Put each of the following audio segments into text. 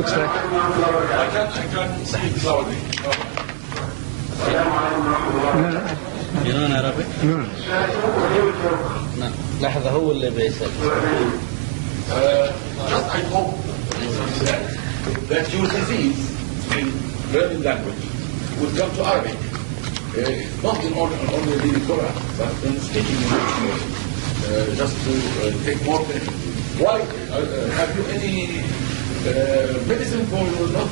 Looks like. I can't speak loudly. You know Arabic? No. No. لحظة هو اللي بيسأل. Just I hope that your disease in learning language will come to Arabic. Not in only reading Quran, but in speaking English, just to take more. Why? Have you any medicine for not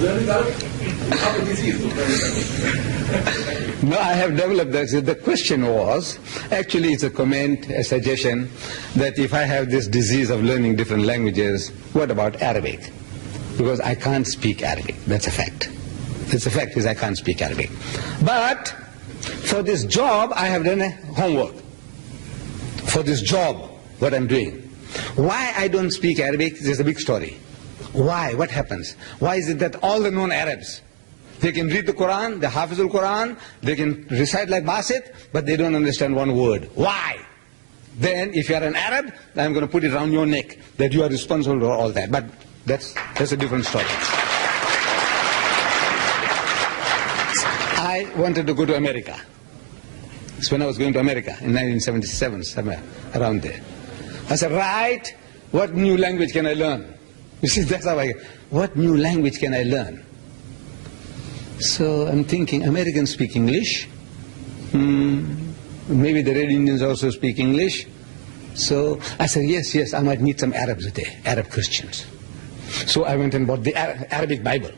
learning Arabic? You have a disease to learn Arabic. No, I have developed that. The question was, actually it's a comment, a suggestion, that if I have this disease of learning different languages, what about Arabic? Because I can't speak Arabic. That's a fact. It's a fact is I can't speak Arabic. But for this job, I have done a homework. For this job, what I'm doing. Why I don't speak Arabic is a big story. Why? What happens? Why is it that all the known Arabs, they can read the Quran, the Hafizul Quran, they can recite like Basit, but they don't understand one word. Why? Then, if you are an Arab, I'm going to put it around your neck, that you are responsible for all that. But that's a different story. I wanted to go to America. It's when I was going to America in 1977, somewhere around there. I said, right, what new language can I learn? You see, that's how what new language can I learn? So I'm thinking, Americans speak English. Maybe the Red Indians also speak English. So I said, yes, I might meet some Arabs there, Arab Christians. So I went and bought the Arabic Bible.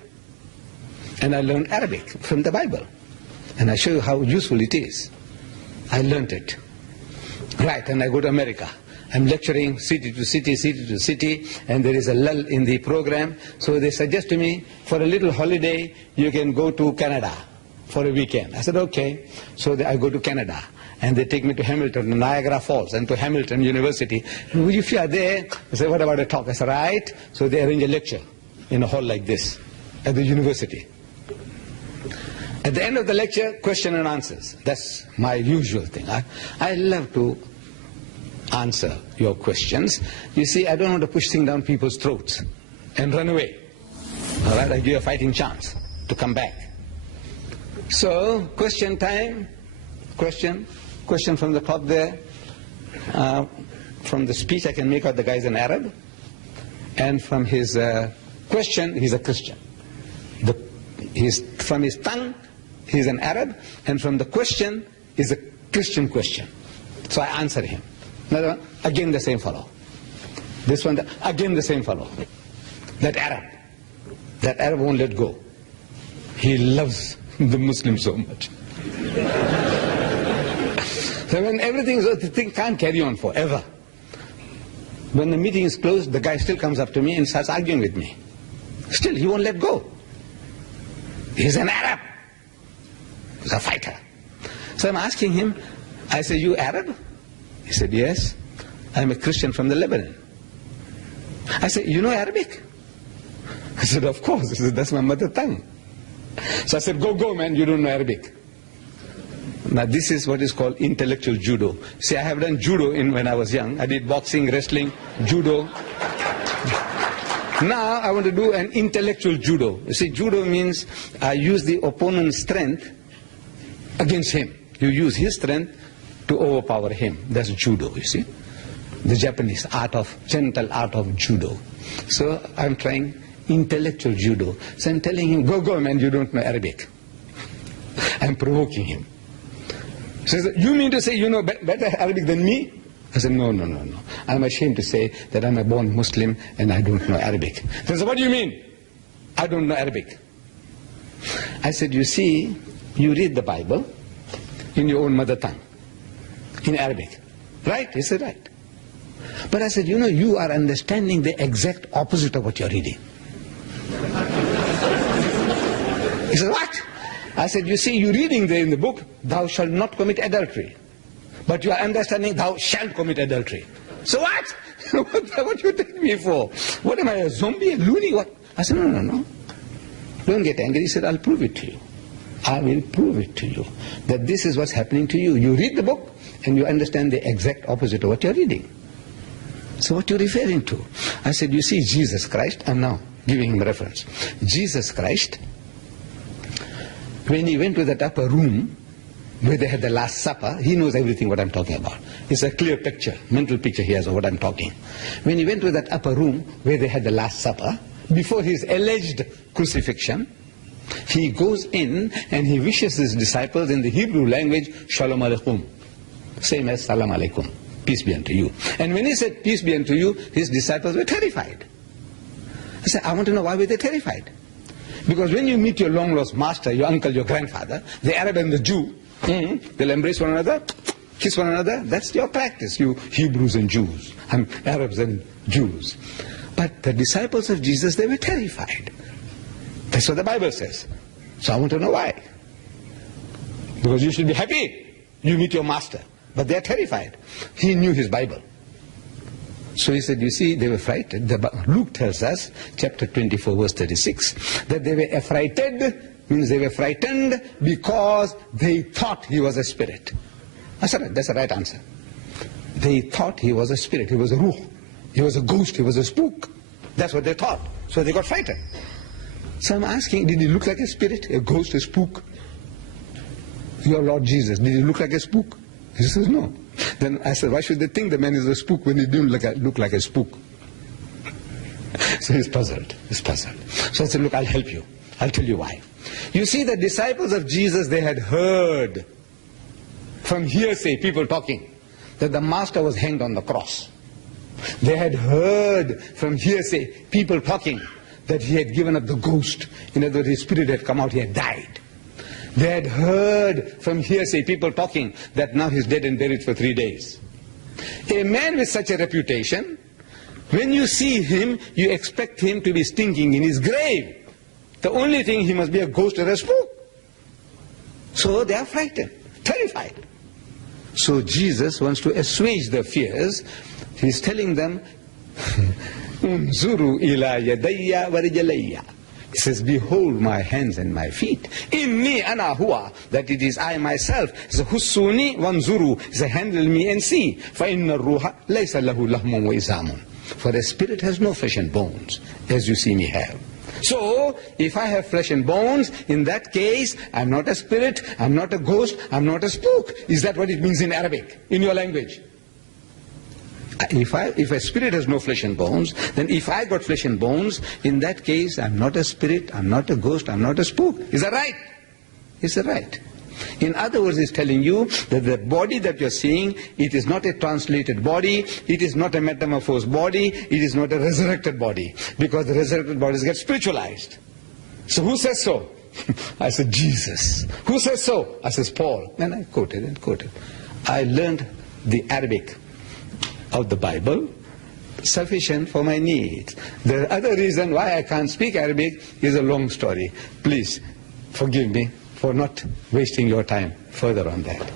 And I learned Arabic from the Bible. And I show you how useful it is. I learned it. Right, and I go to America. I'm lecturing city to city, and there is a lull in the program. So they suggest to me, for a little holiday, you can go to Canada for a weekend. I said, okay. So I go to Canada, and they take me to Hamilton, Niagara Falls, and to Hamilton University. And if you are there, I said, what about a talk? I said, right. So they arrange a lecture in a hall like this at the university. At the end of the lecture, question and answers. That's my usual thing. I love to answer your questions. You see, I don't want to push things down people's throats and run away. All right, I give you a fighting chance to come back. So, question time. Question from the top there. From the speech, I can make out the guy's an Arab. And from his question, he's a Christian. From his tongue, he's an Arab. And from the question, is a Christian question. So I answer him. Another one, again the same fellow. This one, again the same fellow. That Arab won't let go. He loves the Muslims so much. So when everything is, the thing can't carry on forever. When the meeting is closed, the guy still comes up to me and starts arguing with me. Still, he won't let go. He's an Arab. He's a fighter. So I'm asking him, I said, you Arab? He said, yes, I'm a Christian from the Lebanon. I said, you know Arabic? I said, of course. He said, that's my mother tongue. So I said, go, man, you don't know Arabic. Now this is what is called intellectual judo. See, I have done judo when I was young. I did boxing, wrestling, judo. Now I want to do an intellectual judo. You see, judo means I use the opponent's strength against him. You use his strength to overpower him. That's judo, you see. The Japanese gentle art of judo. So I'm trying intellectual judo. So I'm telling him, go, man, you don't know Arabic. I'm provoking him. So he said, you mean to say you know better Arabic than me? I said, no. I'm ashamed to say that I'm a born Muslim and I don't know Arabic. He said, what do you mean? I don't know Arabic. I said, you see, you read the Bible in your own mother tongue. In Arabic. Right? He said, right. But I said, you are understanding the exact opposite of what you're reading. He said, what? I said, you see, you're reading there in the book, thou shalt not commit adultery. But you are understanding, thou shalt commit adultery. So what? What you take me for? What am I, a zombie, a loony? What? I said, no. Don't get angry. He said, I'll prove it to you. I will prove it to you. That this is what's happening to you. You read the book, and you understand the exact opposite of what you're reading. So what are you referring to? I said, you see Jesus Christ, I'm now giving him reference. Jesus Christ, when he went to that upper room where they had the Last Supper, he knows everything what I'm talking about. It's a clear picture, mental picture he has of what I'm talking. When he went to that upper room where they had the Last Supper, before his alleged crucifixion, he goes in and he wishes his disciples in the Hebrew language, Shalom Alaikum, same as Salam Alaikum, peace be unto you. And when he said peace be unto you, his disciples were terrified. I said, I want to know why were they terrified? Because when you meet your long lost master, your uncle, your grandfather, the Arab and the Jew, they'll embrace one another, kiss one another. That's your practice, you Hebrews and Jews, and Arabs and Jews. But the disciples of Jesus, they were terrified. That's what the Bible says. So I want to know why. Because you should be happy you meet your master. But they are terrified. He knew his Bible. So he said, you see, they were frightened. Luke tells us, chapter 24, verse 36, that they were affrighted, means they were frightened because they thought he was a spirit. That's the right answer. They thought he was a spirit. He was a ruh. He was a ghost. He was a spook. That's what they thought. So they got frightened. So I'm asking, did he look like a spirit, a ghost, a spook? Your Lord Jesus, did he look like a spook? He says, no. Then I said, why should they think the man is a spook when he didn't look like a spook? So he's puzzled. He's puzzled. So I said, look, I'll help you. I'll tell you why. You see, the disciples of Jesus, they had heard from hearsay, people talking, that the master was hanged on the cross. They had heard from hearsay, people talking, that he had given up the ghost. In other words, his spirit had come out, he had died. They had heard from hearsay, people talking, that now he's dead and buried for 3 days. A man with such a reputation, when you see him, you expect him to be stinking in his grave. The only thing, he must be a ghost or a spook. So they are frightened, terrified. So Jesus wants to assuage their fears. He's telling them, Unzuru ila yadayya wa rijlayya. He says, behold my hands and my feet. Inni ana huwa, that it is I myself. He says, Hussuni wanzuru, he says, handle me and see. Fa inna ruha laysa lahu lahmun wa izamun. For the spirit has no flesh and bones, as you see me have. So, if I have flesh and bones, in that case, I'm not a spirit, I'm not a ghost, I'm not a spook. Is that what it means in Arabic, in your language? If a spirit has no flesh and bones, then if I got flesh and bones, in that case, I'm not a spirit, I'm not a ghost, I'm not a spook. Is that right? Is that right? In other words, he's telling you that the body that you're seeing, it is not a translated body, it is not a metamorphosed body, it is not a resurrected body, because the resurrected bodies get spiritualized. So who says so? I said, Jesus. Who says so? I says, Paul. And I quoted and quoted. I learned the Arabic of the Bible, sufficient for my needs. The other reason why I can't speak Arabic is a long story. Please forgive me for not wasting your time further on that.